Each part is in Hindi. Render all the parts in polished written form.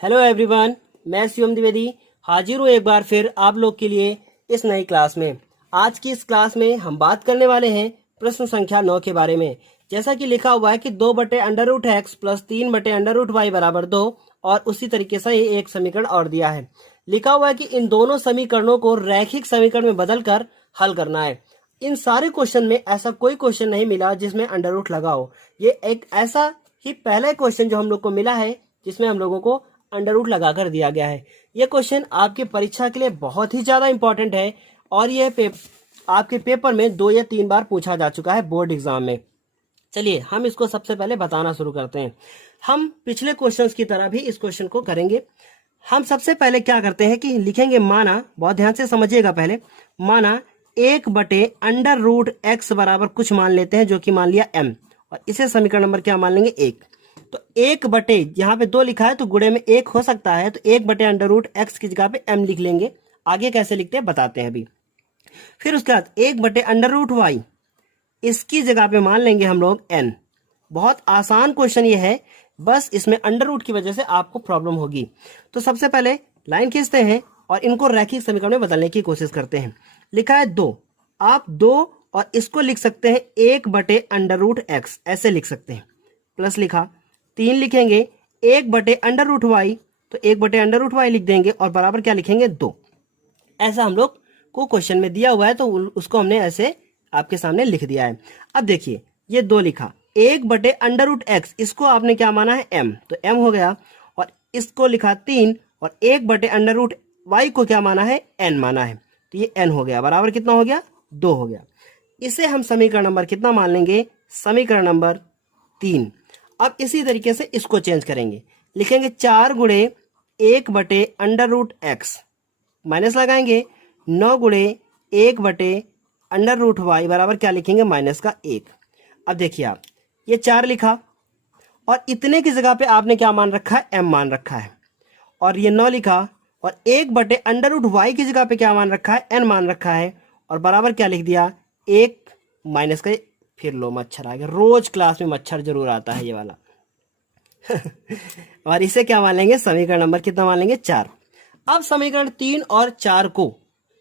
हेलो एवरीवन, मैं शिवम द्विवेदी हाजिर हूँ एक बार फिर आप लोग के लिए इस नई क्लास में। आज की इस क्लास में हम बात करने वाले हैं प्रश्न संख्या 9 के बारे में। जैसा कि लिखा हुआ है कि 2/√x प्लस 3/√y बराबर 2 और उसी तरीके से एक समीकरण और दिया है। लिखा हुआ है कि इन दोनों समीकरणों को रैखिक समीकरण में बदलकर हल करना है। इन सारे क्वेश्चन में ऐसा कोई क्वेश्चन नहीं मिला जिसमें अंडर रूट लगा हो। ये एक ऐसा ही पहला क्वेश्चन जो हम लोग को मिला है जिसमें हम लोगों को अंडर रूट लगाकर दिया गया है। यह क्वेश्चन आपके परीक्षा के लिए बहुत ही ज्यादा इंपॉर्टेंट है और यह आपके पेपर में 2 या 3 बार पूछा जा चुका है बोर्ड एग्जाम में। चलिए हम इसको सबसे पहले बताना शुरू करते हैं। हम पिछले क्वेश्चंस की तरह भी इस क्वेश्चन को करेंगे। हम सबसे पहले क्या करते हैं कि लिखेंगे माना, बहुत ध्यान से समझिएगा पहले, माना 1/√x बराबर कुछ मान लेते हैं जो कि मान लिया m, और इसे समीकरण नंबर क्या मान लेंगे 1। तो 1 यहाँ पे 2 लिखा है तो गुणे में 1 हो सकता है, तो 1/√x की जगह पे m लिख लेंगे। आगे कैसे लिखते हैं बताते हैं अभी। फिर उसके बाद 1/√y इसकी जगह पे मान लेंगे हम लोग n। बहुत आसान क्वेश्चन ये है, बस इसमें अंडर रूट की वजह से आपको प्रॉब्लम होगी। तो सबसे पहले लाइन खींचते हैं और इनको रैखिक समीकरण में बदलने की कोशिश करते हैं। लिखा है 2, आप 2 और इसको लिख सकते हैं 1/√x, ऐसे लिख सकते हैं। प्लस लिखा, 3 लिखेंगे 1/√y, तो 1/√y लिख देंगे और बराबर क्या लिखेंगे 2। ऐसा हम लोग को क्वेश्चन में दिया हुआ है तो उसको हमने ऐसे आपके सामने लिख दिया है। अब देखिए ये 2 लिखा, 1/√x इसको आपने क्या माना है m, तो m हो गया, और इसको लिखा 3 और 1/√y को क्या माना है n माना है, तो ये n हो गया, बराबर कितना हो गया 2 हो गया। इसे हम समीकरण नंबर कितना मान लेंगे, समीकरण नंबर 3। अब इसी तरीके से इसको चेंज करेंगे, लिखेंगे 4 गुणे 1/√x माइनस लगाएंगे 9 गुणे 1/√y बराबर क्या लिखेंगे माइनस का 1। अब देखिए आप ये 4 लिखा और इतने की जगह पे आपने क्या मान रखा है m मान रखा है, और ये 9 लिखा और 1/√y की जगह पे क्या मान रखा है n मान रखा है, और बराबर क्या लिख दिया 1 माइनस का। फिर लो मच्छर आ गया, रोज क्लास में मच्छर जरूर आता है ये वाला और इसे क्या मान लेंगे, समीकरण नंबर कितना मान लेंगे 4। अब समीकरण 3 और 4 को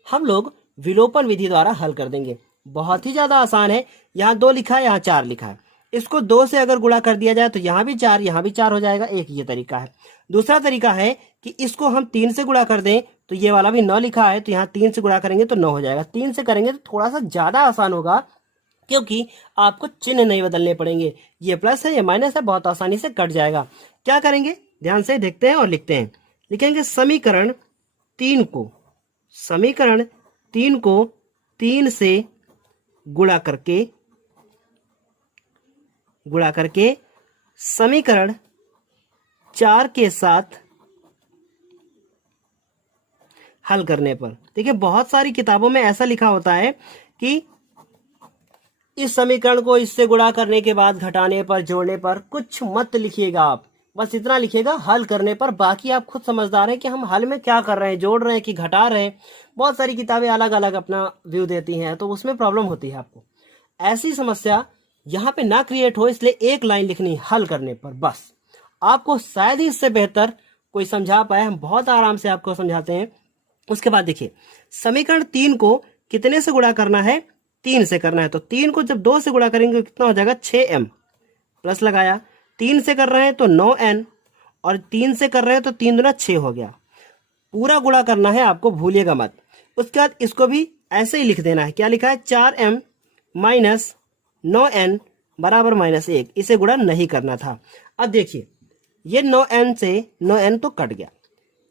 हम लोग विलोपन विधि द्वारा हल कर देंगे। बहुत ही ज्यादा आसान है। यहाँ 2 लिखा है, यहाँ 4 लिखा है, इसको 2 से अगर गुणा कर दिया जाए तो यहाँ भी 4 यहाँ भी 4 हो जाएगा। एक ये तरीका है। दूसरा तरीका है कि इसको हम 3 से गुणा कर दें, तो ये वाला भी 9 लिखा है तो यहाँ 3 से गुणा करेंगे तो 9 हो जाएगा। 3 से करेंगे तो थोड़ा सा ज्यादा आसान होगा क्योंकि आपको चिन्ह नहीं बदलने पड़ेंगे। ये प्लस है ये माइनस है, बहुत आसानी से कट जाएगा। क्या करेंगे ध्यान से देखते हैं और लिखते हैं। लिखेंगे समीकरण 3 को 3 से गुणा करके समीकरण 4 के साथ हल करने पर, देखिए बहुत सारी किताबों में ऐसा लिखा होता है कि इस समीकरण को इससे गुणा करने के बाद घटाने पर, जोड़ने पर, कुछ मत लिखिएगा आप, बस इतना लिखिएगा हल करने पर। बाकी आप खुद समझदार हैं कि हम हल में क्या कर रहे हैं, जोड़ रहे हैं कि घटा रहे हैं। बहुत सारी किताबें अलग अलग अपना व्यू देती हैं तो उसमें प्रॉब्लम होती है आपको। ऐसी समस्या यहाँ पे ना क्रिएट हो इसलिए एक लाइन लिखनी हल करने पर, बस। आपको शायद ही इससे बेहतर कोई समझा पाए, हम बहुत आराम से आपको समझाते हैं। उसके बाद देखिए समीकरण 3 को कितने से गुणा करना है, 3 से करना है। तो 3 को जब 2 से गुणा करेंगे कितना हो जाएगा 6m, प्लस लगाया, 3 से कर रहे हैं तो 9n, और 3 से कर रहे हैं तो 3 दूना 6 हो गया। पूरा गुणा करना है आपको, भूलिएगा मत। उसके बाद इसको भी ऐसे ही लिख देना है। क्या लिखा है 4m माइनस 9n बराबर -1, इसे गुणा नहीं करना था। अब देखिए ये 9n से 9n तो कट गया,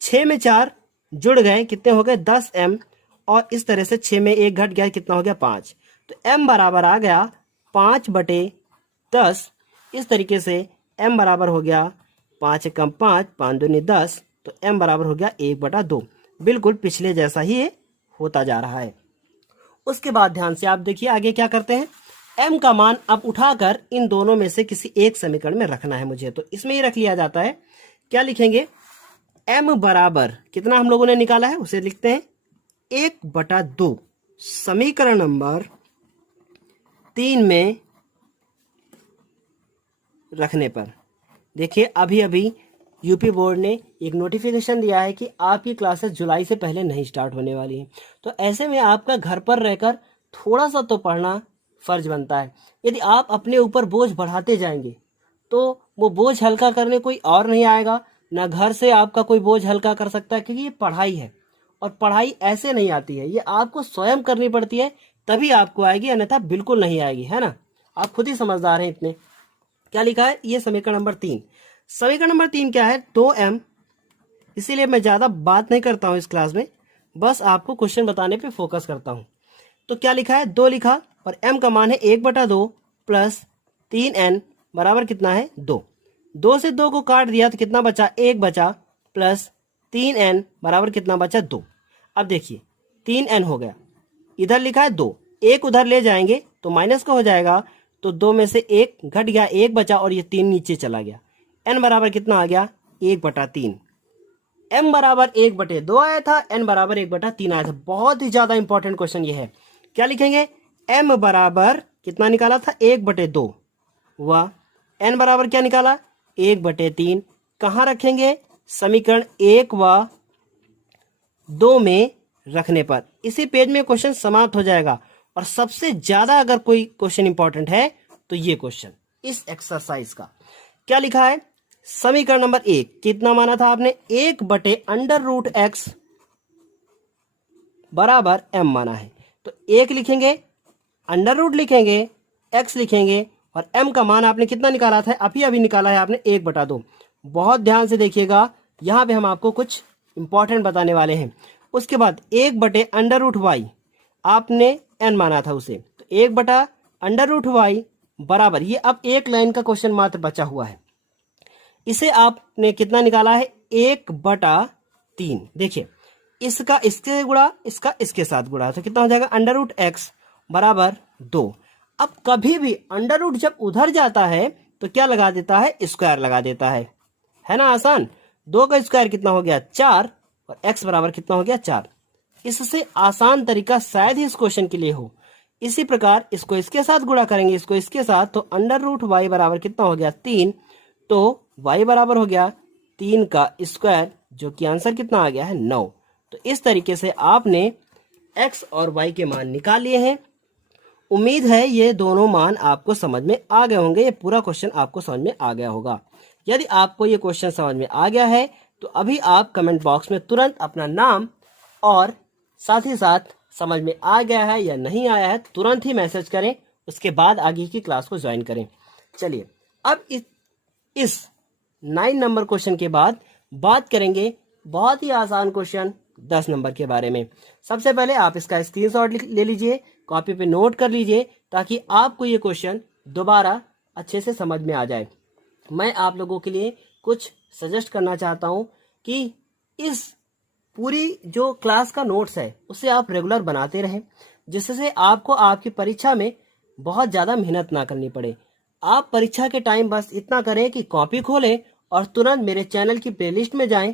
6 में 4 जुड़ गए, कितने हो गए 10m, और इस तरह से 6 में 1 घट गया, कितना हो गया 5। तो m बराबर आ गया 5/10। इस तरीके से m बराबर हो गया 5 कम 5, 5 दूनी 10, तो m बराबर हो गया 1/2। बिल्कुल पिछले जैसा ही ये होता जा रहा है। उसके बाद ध्यान से आप देखिए आगे क्या करते हैं। m का मान अब उठाकर इन दोनों में से किसी एक समीकरण में रखना है मुझे, तो इसमें ही रख लिया जाता है। क्या लिखेंगे, m बराबर कितना हम लोगों ने निकाला है उसे लिखते हैं 1/2 समीकरण नंबर 3 में रखने पर। देखिए अभी यूपी बोर्ड ने एक नोटिफिकेशन दिया है कि आपकी क्लासेस जुलाई से पहले नहीं स्टार्ट होने वाली हैं। तो ऐसे में आपका घर पर रहकर थोड़ा सा तो पढ़ना फर्ज बनता है। यदि आप अपने ऊपर बोझ बढ़ाते जाएंगे तो वो बोझ हल्का करने कोई और नहीं आएगा, ना घर से आपका कोई बोझ हल्का कर सकता है, क्योंकि ये पढ़ाई है और पढ़ाई ऐसे नहीं आती है, ये आपको स्वयं करनी पड़ती है, तभी आपको आएगी, अन्यथा बिल्कुल नहीं आएगी, है ना। आप खुद ही समझदार हैं इतने। क्या लिखा है, ये समीकरण नंबर 3। समीकरण नंबर 3 क्या है, 2m। इसीलिए मैं ज़्यादा बात नहीं करता हूँ इस क्लास में, बस आपको क्वेश्चन बताने पे फोकस करता हूँ। तो क्या लिखा है, 2 लिखा और m का मान है 1/2 प्लस 3n बराबर कितना है 2। 2 से 2 को काट दिया तो कितना बचा, 1 बचा, प्लस 3n बराबर कितना बचा 2। अब देखिए 3n हो गया, इधर लिखा है 2, 1 उधर ले जाएंगे तो माइनस का हो जाएगा, तो 2 में से 1 घट गया, 1 बचा और ये 3 नीचे चला गया। n बराबर कितना आ गया, 1/3। m बराबर 1/2 आया था, n बराबर 1/3 आया था। बहुत ही ज्यादा इंपॉर्टेंट क्वेश्चन ये है। क्या लिखेंगे, m बराबर कितना निकाला था, 1/2 व n बराबर क्या निकाला, 1/3। कहाँ रखेंगे, समीकरण 1 व 2 में रखने पर इसी पेज में क्वेश्चन समाप्त हो जाएगा। और सबसे ज्यादा अगर कोई क्वेश्चन इंपॉर्टेंट है तो ये क्वेश्चन इस एक्सरसाइज का। क्या लिखा है, समीकरण नंबर 1 कितना माना था आपने, 1/√x बराबर m माना है। तो 1 लिखेंगे, अंडर रूट लिखेंगे, x लिखेंगे और m का मान आपने कितना निकाला था, अभी निकाला है आपने 1/2। बहुत ध्यान से देखिएगा, यहाँ पे हम आपको कुछ इंपॉर्टेंट बताने वाले हैं। उसके बाद 1/√y आपने n माना था उसे, तो 1/√y बराबर, ये अब एक लाइन का क्वेश्चन मात्र बचा हुआ है, इसे आपने कितना निकाला है, 1/3। देखिए इसका इसके गुणा, इसका इसके साथ गुणा, तो कितना हो जाएगा, √x बराबर 2। अब कभी भी अंडर रूट जब उधर जाता है तो क्या लगा देता है, स्क्वायर लगा देता है ना, आसान। 2 का स्क्वायर कितना हो गया, 4 और x बराबर कितना हो गया, 4। इससे आसान तरीका शायद ही इस क्वेश्चन के लिए हो। इसी प्रकार इसको इसके साथ गुणा करेंगे, इसको इसके साथ, तो √y बराबर कितना हो गया, 3। तो y बराबर हो गया 3 का स्क्वायर, जो कि आंसर कितना आ गया है, 9। तो इस तरीके से आपने x और y के मान निकाल लिए हैं। उम्मीद है ये दोनों मान आपको समझ में आ गए होंगे, ये पूरा क्वेश्चन आपको समझ में आ गया होगा। यदि आपको ये क्वेश्चन समझ में आ गया है तो अभी आप कमेंट बॉक्स में तुरंत अपना नाम और साथ ही साथ समझ में आ गया है या नहीं आया है तुरंत ही मैसेज करें, उसके बाद आगे की क्लास को ज्वाइन करें। चलिए अब इस 9 नंबर क्वेश्चन के बाद बात करेंगे बहुत ही आसान क्वेश्चन 10 नंबर के बारे में। सबसे पहले आप इसका स्क्रीनशॉट ले लीजिए, कॉपी पे नोट कर लीजिए, ताकि आपको ये क्वेश्चन दोबारा अच्छे से समझ में आ जाए। मैं आप लोगों के लिए कुछ सजेस्ट करना चाहता हूँ कि इस पूरी जो क्लास का नोट्स है उसे आप रेगुलर बनाते रहें, जिससे आपको आपकी परीक्षा में बहुत ज़्यादा मेहनत ना करनी पड़े। आप परीक्षा के टाइम बस इतना करें कि कॉपी खोलें और तुरंत मेरे चैनल की प्लेलिस्ट में जाएं,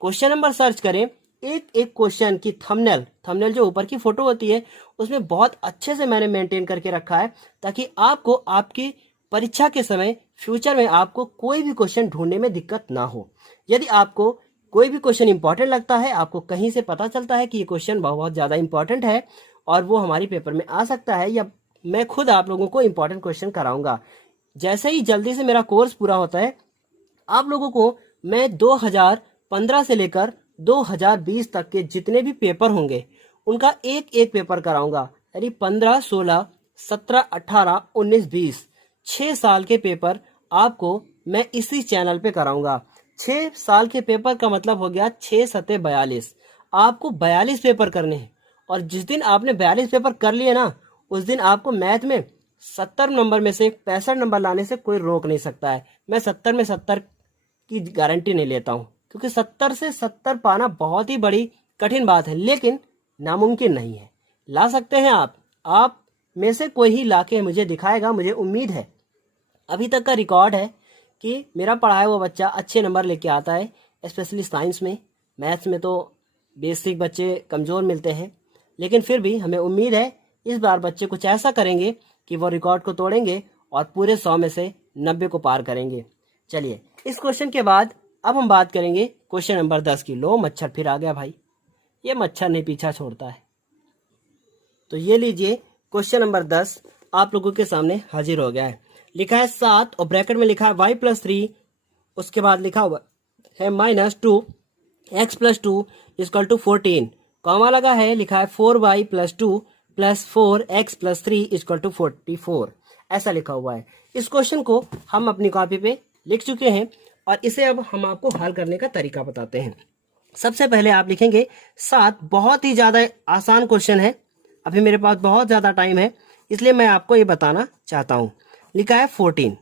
क्वेश्चन नंबर सर्च करें, एक एक क्वेश्चन की थंबनेल जो ऊपर की फोटो होती है उसमें बहुत अच्छे से मैंने मेंटेन करके रखा है, ताकि आपको आपकी परीक्षा के समय फ्यूचर में आपको कोई भी क्वेश्चन ढूंढने में दिक्कत ना हो। यदि आपको कोई भी क्वेश्चन इंपॉर्टेंट लगता है, आपको कहीं से पता चलता है कि ये क्वेश्चन बहुत ज़्यादा इंपॉर्टेंट है और वो हमारी पेपर में आ सकता है, या मैं खुद आप लोगों को इंपॉर्टेंट क्वेश्चन कराऊंगा, जैसे ही जल्दी से मेरा कोर्स पूरा होता है आप लोगों को मैं 2015 से लेकर 2020 तक के जितने भी पेपर होंगे उनका एक एक पेपर कराऊंगा। यानी 15, 16, 17, 18, 19, 20 6 साल के पेपर आपको मैं इसी चैनल पे कराऊंगा। 6 साल के पेपर का मतलब हो गया 6 सते 42। आपको 42 पेपर करने हैं और जिस दिन आपने 42 पेपर कर लिए ना, उस दिन आपको मैथ में 70 नंबर में से 65 नंबर लाने से कोई रोक नहीं सकता है। मैं 70 में 70 की गारंटी नहीं लेता हूँ, क्योंकि 70 से 70 पाना बहुत ही बड़ी कठिन बात है, लेकिन नामुमकिन नहीं है। ला सकते हैं आप में से कोई ही लाके मुझे दिखाएगा। मुझे उम्मीद है, अभी तक का रिकॉर्ड है कि मेरा पढ़ाया हुआ बच्चा अच्छे नंबर लेके आता है, स्पेशली साइंस में। मैथ्स में तो बेसिक बच्चे कमज़ोर मिलते हैं, लेकिन फिर भी हमें उम्मीद है इस बार बच्चे कुछ ऐसा करेंगे कि वो रिकॉर्ड को तोड़ेंगे और पूरे 100 में से 90 को पार करेंगे। चलिए इस क्वेश्चन के बाद अब हम बात करेंगे क्वेश्चन नंबर 10 की। लो मच्छर फिर आ गया भाई, ये मच्छर नहीं पीछा छोड़ता है। तो ये लीजिए क्वेश्चन नंबर 10 आप लोगों के सामने हाजिर हो गया है। लिखा है 7 और ब्रैकेट में लिखा है y+3, उसके बाद लिखा हुआ है -2x+2 = 14, कॉमा लगा है, लिखा है 4y+2 + 4x+3 = 44, ऐसा लिखा हुआ है। इस क्वेश्चन को हम अपनी कॉपी पे लिख चुके हैं और इसे अब हम आपको हल करने का तरीका बताते हैं। सबसे पहले आप लिखेंगे 7, बहुत ही ज़्यादा आसान क्वेश्चन है, अभी मेरे पास बहुत ज़्यादा टाइम है इसलिए मैं आपको ये बताना चाहता हूँ। लिखा है 14।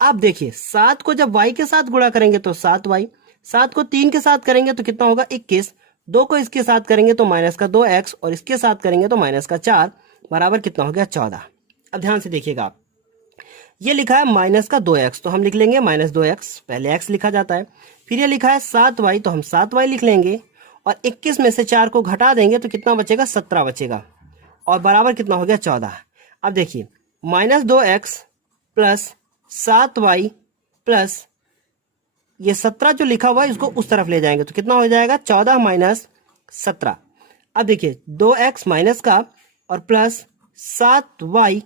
अब देखिए 7 को जब y के साथ गुणा करेंगे तो 7y, 7 को 3 के साथ करेंगे तो कितना होगा 21, 2 को इसके साथ करेंगे तो -2x और इसके साथ करेंगे तो -4 बराबर कितना हो गया 14। अब ध्यान से देखिएगा आप, ये लिखा है -2x तो हम लिख लेंगे -2x, पहले x लिखा जाता है। फिर ये लिखा है 7y तो हम 7y लिख लेंगे और 21 में से 4 को घटा देंगे तो कितना बचेगा 17 बचेगा और बराबर कितना हो गया 14। अब देखिए -2x + 7y + ये 17 जो लिखा हुआ है इसको उस तरफ ले जाएंगे तो कितना हो जाएगा 14 - 17। अब देखिए 2x माइनस का और प्लस 7y,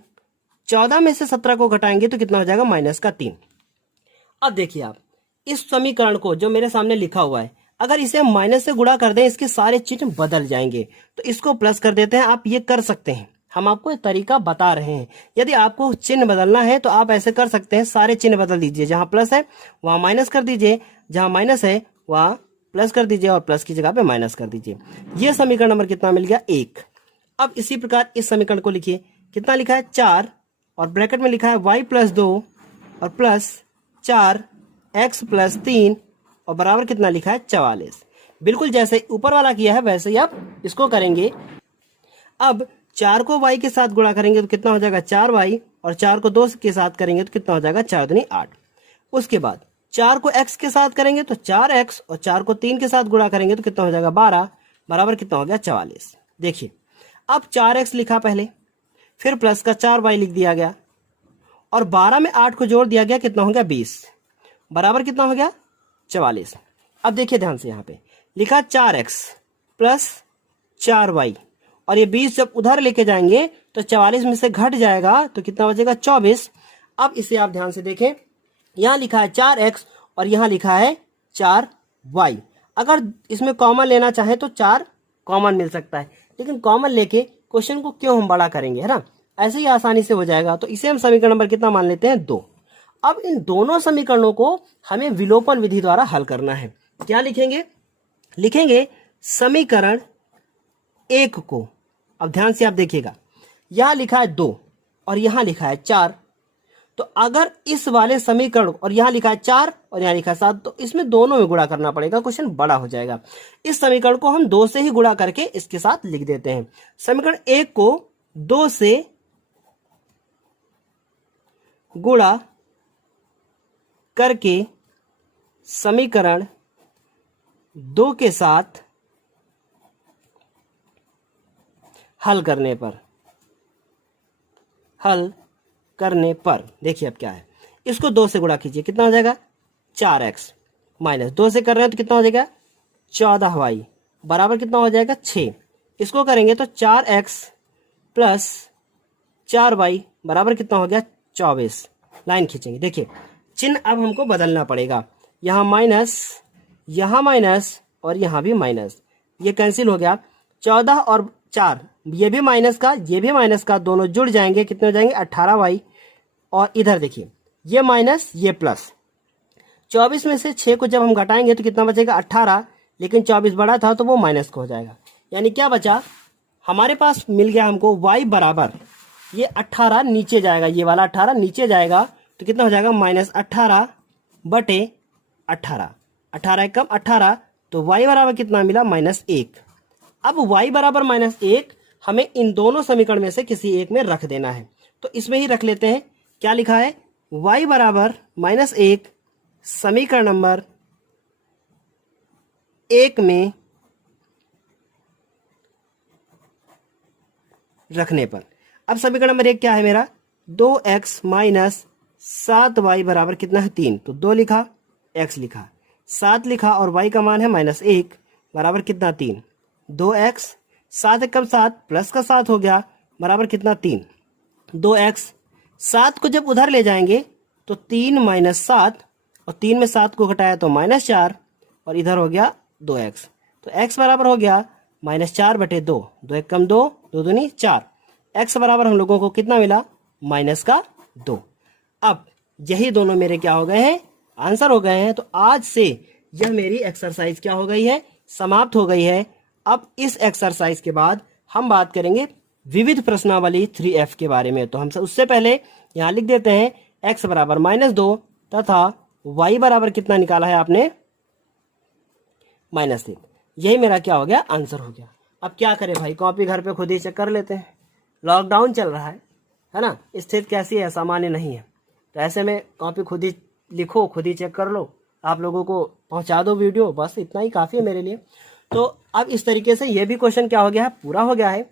14 में से 17 को घटाएंगे तो कितना हो जाएगा -3। अब देखिए आप इस समीकरण को जो मेरे सामने लिखा हुआ है, अगर इसे हम माइनस से गुणा कर दें इसके सारे चिन्ह बदल जाएंगे, तो इसको प्लस कर देते हैं। आप ये कर सकते हैं, हम आपको एक तरीका बता रहे हैं। यदि आपको चिन्ह बदलना है तो आप ऐसे कर सकते हैं, सारे चिन्ह बदल दीजिए, जहां प्लस है वहां माइनस कर दीजिए, जहां माइनस है वहां प्लस कर दीजिए और प्लस की जगह पे माइनस कर दीजिए। यह समीकरण नंबर कितना मिल गया 1। अब इसी प्रकार इस समीकरण को लिखिए, कितना लिखा है 4 और ब्रैकेट में लिखा है y+2 और प्लस 4x+3 और बराबर कितना लिखा है 44। बिल्कुल जैसे ऊपर वाला किया है वैसे ही आप इसको करेंगे। अब 4 को y के साथ गुणा करेंगे तो कितना हो जाएगा 4y और 4 को 2 के साथ करेंगे तो कितना हो जाएगा 4 दूनी 8। उसके बाद 4 को x के साथ करेंगे तो 4x और 4 को 3 के साथ गुणा करेंगे तो कितना हो जाएगा 12 बराबर कितना हो गया 44। देखिए अब 4x लिखा पहले, फिर प्लस का 4y लिख दिया गया और 12 में 8 को जोड़ दिया गया, कितना हो गया 20 बराबर कितना हो गया 44। अब देखिए ध्यान से यहाँ पे लिखा 4x + 4y और ये 20 जब उधर लेके जाएंगे तो 44 में से घट जाएगा तो कितना बचेगा 24। अब इसे आप ध्यान से देखें, यहाँ लिखा है 4x और यहाँ लिखा है 4y। अगर इसमें कॉमन लेना चाहे तो 4 कॉमन मिल सकता है, लेकिन कॉमन लेके क्वेश्चन को क्यों हम बड़ा करेंगे, है ना, ऐसे ही आसानी से हो जाएगा। तो इसे हम समीकरण नंबर कितना मान लेते हैं 2। अब इन दोनों समीकरणों को हमें विलोपन विधि द्वारा हल करना है। क्या लिखेंगे, लिखेंगे समीकरण 1 को, अब ध्यान से आप देखिएगा, यहां लिखा है 2 और यहां लिखा है 4, तो अगर इस वाले समीकरण और यहां लिखा है 4 और यहां लिखा है 7 तो इसमें दोनों में गुणा करना पड़ेगा, क्वेश्चन बड़ा हो जाएगा। इस समीकरण को हम 2 से ही गुणा करके इसके साथ लिख देते हैं। समीकरण 1 को 2 से गुणा करके समीकरण 2 के साथ हल करने पर देखिए अब क्या है, इसको 2 से गुणा कीजिए, कितना हो जाएगा 4x माइनस 2 से कर रहे हैं तो कितना हो जाएगा 14y बराबर कितना हो जाएगा 6। इसको करेंगे तो 4x + 4y बराबर कितना हो गया 24। लाइन खींचेंगे, देखिए चिन्ह अब हमको बदलना पड़ेगा, यहाँ माइनस और यहाँ भी माइनस, ये कैंसिल हो गया। 14 और 4 ये भी माइनस का दोनों जुड़ जाएंगे, कितने हो जाएंगे 18y और इधर देखिए ये माइनस ये प्लस। 24 में से 6 को जब हम घटाएंगे तो कितना बचेगा 18, लेकिन 24 बड़ा था तो वो माइनस को हो जाएगा। यानी क्या बचा हमारे पास, मिल गया हमको y बराबर ये 18 नीचे जाएगा, ये वाला 18 नीचे जाएगा तो कितना हो जाएगा -18 बटे 18, 18 कम 18 तो y बराबर कितना मिला -1। अब y बराबर -1 हमें इन दोनों समीकरण में से किसी एक में रख देना है, तो इसमें ही रख लेते हैं। क्या लिखा है y बराबर -1 समीकरण नंबर 1 में रखने पर। अब समीकरण नंबर 1 क्या है मेरा 2x - 7y बराबर कितना है 3, तो 2 लिखा x लिखा। 7 लिखा और y का मान है -1 बराबर कितना 3। 2x 7 एकम 7 प्लस का 7 हो गया बराबर कितना 3। 2x 7 को जब उधर ले जाएंगे तो 3 - 7 और 3 में 7 को घटाया तो -4 और इधर हो गया 2x। तो x बराबर हो गया -4/2। 2 एकम 2, 2 दूनी 4। x बराबर हम लोगों को कितना मिला -2। अब यही दोनों मेरे क्या हो गए हैं, आंसर हो गए हैं। तो आज से यह मेरी एक्सरसाइज क्या हो गई है, समाप्त हो गई है। अब इस एक्सरसाइज के बाद हम बात करेंगे विविध प्रश्नावली 3F के बारे में। तो हम उससे पहले यहाँ लिख देते हैं x बराबर -2 तथा y बराबर कितना निकाला है आपने -3। यही मेरा क्या हो गया, आंसर हो गया। अब क्या करें भाई, कॉपी घर पे खुद ही चेक कर लेते हैं। लॉकडाउन चल रहा है ना, स्थिति कैसी है, सामान्य नहीं है। तो ऐसे में कॉपी खुद ही लिखो, खुद ही चेक कर लो, आप लोगों को पहुंचा दो वीडियो, बस इतना ही काफ़ी है मेरे लिए। तो अब इस तरीके से ये भी क्वेश्चन क्या हो गया है, पूरा हो गया है।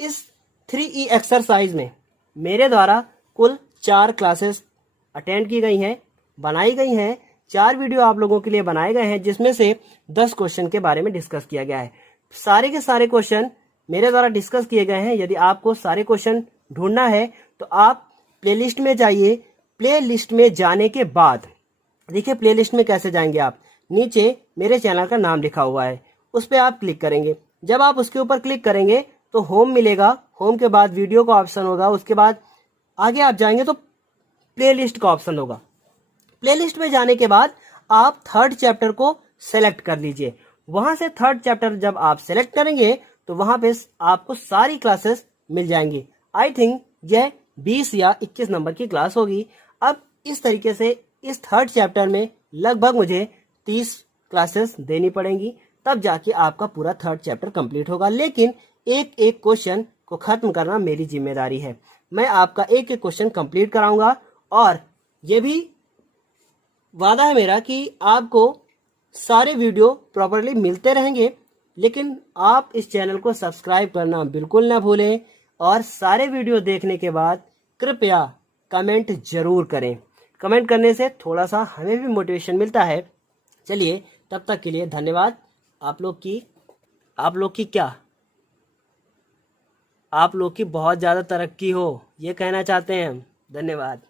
इस 3E एक्सरसाइज में मेरे द्वारा कुल 4 क्लासेस अटेंड की गई हैं, बनाई गई हैं। 4 वीडियो आप लोगों के लिए बनाए गए हैं, जिसमें से 10 क्वेश्चन के बारे में डिस्कस किया गया है। सारे के सारे क्वेश्चन मेरे द्वारा डिस्कस किए गए हैं। यदि आपको सारे क्वेश्चन ढूंढना है तो आप प्लेलिस्ट में जाइए। प्लेलिस्ट में जाने के बाद देखिए, प्लेलिस्ट में कैसे जाएंगे आप, नीचे मेरे चैनल का नाम लिखा हुआ है, उस पर आप क्लिक करेंगे। जब आप उसके ऊपर क्लिक करेंगे तो होम मिलेगा, होम के बाद वीडियो का ऑप्शन होगा, उसके बाद आगे आप जाएंगे तो प्लेलिस्ट का ऑप्शन होगा। प्लेलिस्ट में जाने के बाद आप 3rd चैप्टर को सेलेक्ट कर लीजिए। वहां से 3rd चैप्टर जब आप सेलेक्ट करेंगे तो वहां पे आपको सारी क्लासेस मिल जाएंगी। आई थिंक यह 20 या 21 नंबर की क्लास होगी। अब इस तरीके से इस 3rd चैप्टर में लगभग मुझे 30 क्लासेस देनी पड़ेंगी, तब जाके आपका पूरा 3rd चैप्टर कंप्लीट होगा। लेकिन एक एक क्वेश्चन को खत्म करना मेरी जिम्मेदारी है। मैं आपका एक एक क्वेश्चन कंप्लीट कराऊंगा और ये भी वादा है मेरा कि आपको सारे वीडियो प्रॉपरली मिलते रहेंगे। लेकिन आप इस चैनल को सब्सक्राइब करना बिल्कुल ना भूलें और सारे वीडियो देखने के बाद कृपया कमेंट जरूर करें। कमेंट करने से थोड़ा सा हमें भी मोटिवेशन मिलता है। चलिए, तब तक के लिए धन्यवाद। आप लोग की बहुत ज़्यादा तरक्की हो, ये कहना चाहते हैं हम। धन्यवाद।